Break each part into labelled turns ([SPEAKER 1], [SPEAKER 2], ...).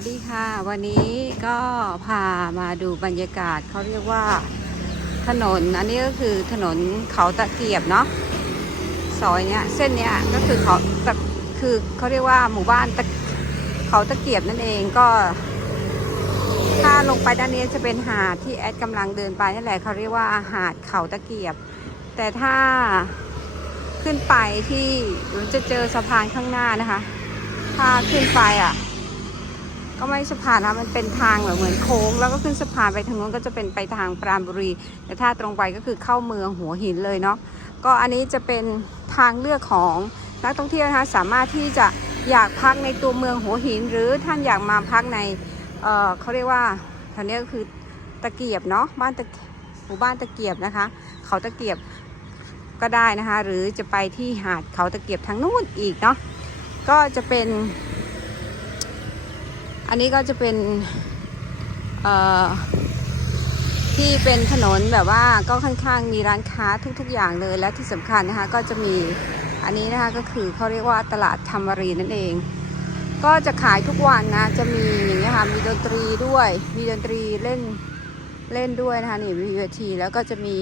[SPEAKER 1] สดีค่ะ วันนี้ก็พามาดูบรรยากาศเขาเรียกว่าถนน อันนี้ก็คือถนนเขาตะเกียบเนาะซอยเนี้ยเส้นเนี้ยก็คือเขาตะคือเขาเรียกว่าหมู่บ้านตะเขาตะเกียบนั่นเองก็ ถ้าลงไปด้านนี้จะเป็นหาดที่แอดกำลังเดินไปนั่นแหละเขาเรียกว่าหาดเขาตะเกียบ แต่ถ้าขึ้นไปที่จะเจอสะพานข้างหน้านะคะ ถ้าขึ้นไปอะ ก็ไม่สะพานนะมันเป็นทางแบบเหมือนโค้ง แล้วก็ขึ้นสะพานไปทางนู้นก็จะเป็นไปทางปราณบุรี แต่ถ้าตรงไปก็คือเข้าเมืองหัวหินเลยเนาะก็อันนี้จะเป็นทางเลือกของนักท่องเที่ยวนะคะสามารถที่จะอยากพักในตัวเมืองหัวหิน หรือท่านอยากมาพักในเเขาเรียกว่าแถวนี้ก็คือตะเกียบเนาะบ้านตะหมู่บ้านตะเกียบนะคะ เขาตะเกียบก็ได้นะคะ หรือจะไปที่หาดเขาตะเกียบทางนู้นอีกเนาะก็จะเป็น อันนี้ก็จะเป็นที่เป็นถนนแบบว่าก็ค่อนข้างมีร้านค้าทุกๆอย่างเลยและที่สำคัญนะคะก็จะมีอันนี้นะคะก็คือเขาเรียกว่าตลาดธรรมรีนั่นเอง ก็จะขายทุกวันนะจะมีอย่างเงี้ยค่ะมีดนตรีด้วย มีดนตรีเล่นเล่นด้วยนะคะนี่มีเวทีแล้วก็จะมี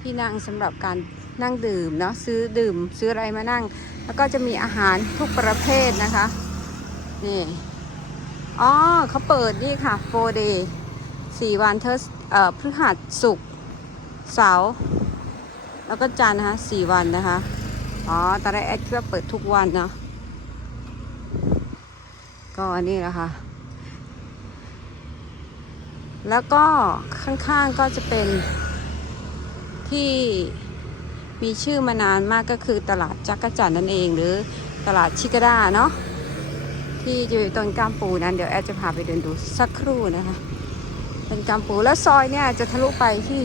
[SPEAKER 1] ที่นั่งสำหรับการนั่งดื่มเนาะซื้อดื่มซื้ออะไรมานั่ง แล้วก็จะมีอาหารทุกประเภทนะคะนี่ อ๋อเขาเปิดนี่ค่ะ 4 day สี่วันเทอร์เอ่อพฤหัสศุกร์เสาร์แล้วก็จันทร์นะคะสี่วันนะคะ อ๋อตอนแรกแอดคิดว่าเปิดทุกวันเนาะก็อันนี้แหละค่ะ แล้วก็ข้างๆก็จะเป็นที่มีชื่อมานานมากก็คือตลาดจักรจันนั่นเองหรือตลาดชิกาดาเนาะ ที่อยู่ตรงกามปูนั้นเดี๋ยวแอดจะพาไปเดินดูสักครู่นะคะเป็นกามปูแล้วซอยเนี่ยจะทะลุไปที่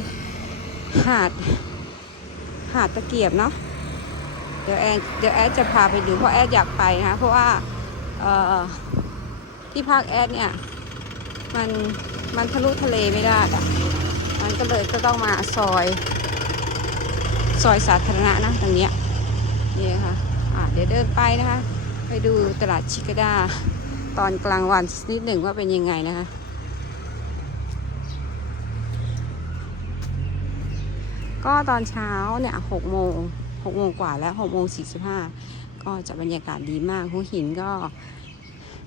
[SPEAKER 1] หาดหาดตะเกียบเนาะเดี๋ยวแอดเดี๋ยวแอดจะพาไปดูเพราะแอดอยากไปนะคะเพราะว่าเอ่อที่ภาคแอดเนี่ยมันมันทะลุทะเลไม่ได้อะมันก็เลยก็ต้องมาซอย ซอยสาธารณะนะตรงเนี้ยนี่ค่ะอะเดี๋ยวเดินไปนะคะ ไปดูตลาดชิคาดา ตอนกลางวันนิดหนึ่งว่าเป็นยังไงนะคะ ก็ตอนเช้าเนี่ยหกโมงหกโมงกว่าแล้วหกโมงสี่สิบห้าก็จะบรรยากาศดีมากหัวหินก็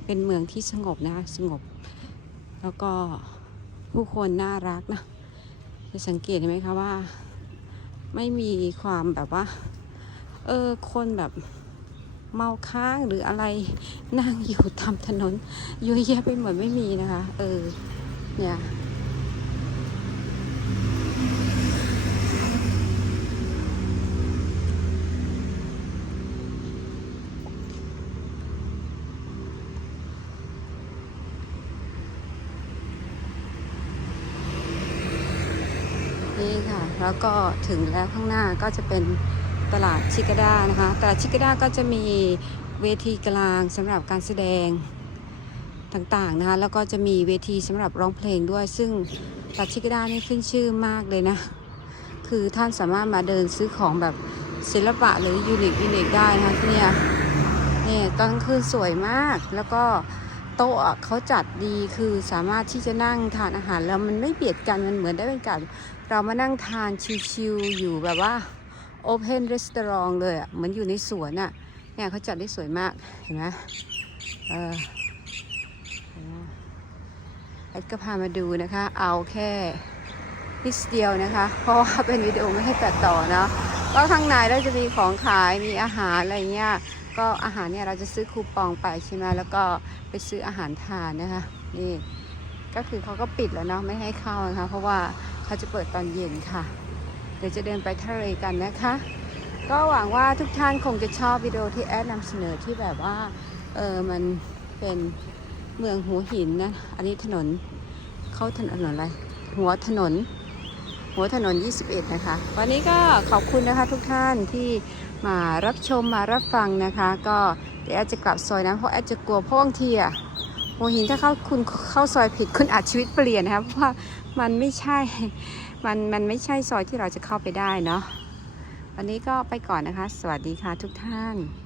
[SPEAKER 1] เป็นเมืองที่สงบนะคะสงบ แล้วก็ผู้คนน่ารักนะจะสังเกตเห็นไหมคะว่า ไม่มีความแบบว่า เออคนแบบ เมาค้างหรืออะไรนั่งอยู่ตามถนนเยอะแยะไปหมดไม่มีนะคะ เออ เนี่ยนี่ค่ะ แล้วก็ถึงแล้วข้างหน้าก็จะเป็น ตลาดชิกาดานะคะ ตลาดชิกาดาก็จะมีเวทีกลางสำหรับการแสดงต่างๆนะคะ แล้วก็จะมีเวทีสำหรับร้องเพลงด้วย ซึ่งตลาดชิกาดานี่ขึ้นชื่อมากเลยนะ คือท่านสามารถมาเดินซื้อของแบบศิลปะหรือยูนิคยูนิคได้นะคะที่เนี่ยเนี่ยตอนคืนสวยมาก แล้วก็โต๊ะเขาจัดดีคือสามารถที่จะนั่งทานอาหารแล้วมันไม่เบียดกันมันเหมือนได้เป็นการเรามานั่งทานชิลๆอยู่แบบว่า โอเพนรีสตอรองเลยอะเหมือนอยู่ในสวนอะเนี่ยเขาจัดได้สวยมากเห็นไหมเออแอดก็พามาดูนะคะ เอาแค่นิดเดียวนะคะ เพราะว่าเป็นวิดีโอไม่ให้ตัดต่อเนาะก็ข้างในเราจะมีของขายมีอาหารอะไรเงี้ยก็อาหารเนี่ยเราจะซื้อคูปองไปใช่ไหมแล้วก็ไปซื้ออาหารทานนะคะนี่ก็คือเขาก็ปิดแล้วเนาะไม่ให้เข้านะคะเพราะว่าเขาจะเปิดตอนเย็นค่ะ เดี๋ยวจะเดินไปทะเลกันนะคะ ก็หวังว่าทุกท่านคงจะชอบวิดีโอที่แอดนำเสนอที่แบบว่าเออมันเป็นเมืองหัวหินนะอันนี้ถนนเข้าถนนอะไรหัวถนน หัวถนน 21 นะคะ วันนี้ก็ขอบคุณนะคะทุกท่านที่มารับชมมารับฟังนะคะ ก็เดี๋ยวแอดจะกลับซอยนั้นเพราะแอดจะกลัวพราะบางทีอะ หัวหินถ้าเข้าคุณเข้าซอยผิดคุณอาจชีวิตเปลี่ยนนะคะเพราะว่ามันไม่ใช่มันมันไม่ใช่ซอยที่เราจะเข้าไปได้เนาะวันนี้ก็ไปก่อนนะคะ สวัสดีค่ะทุกท่าน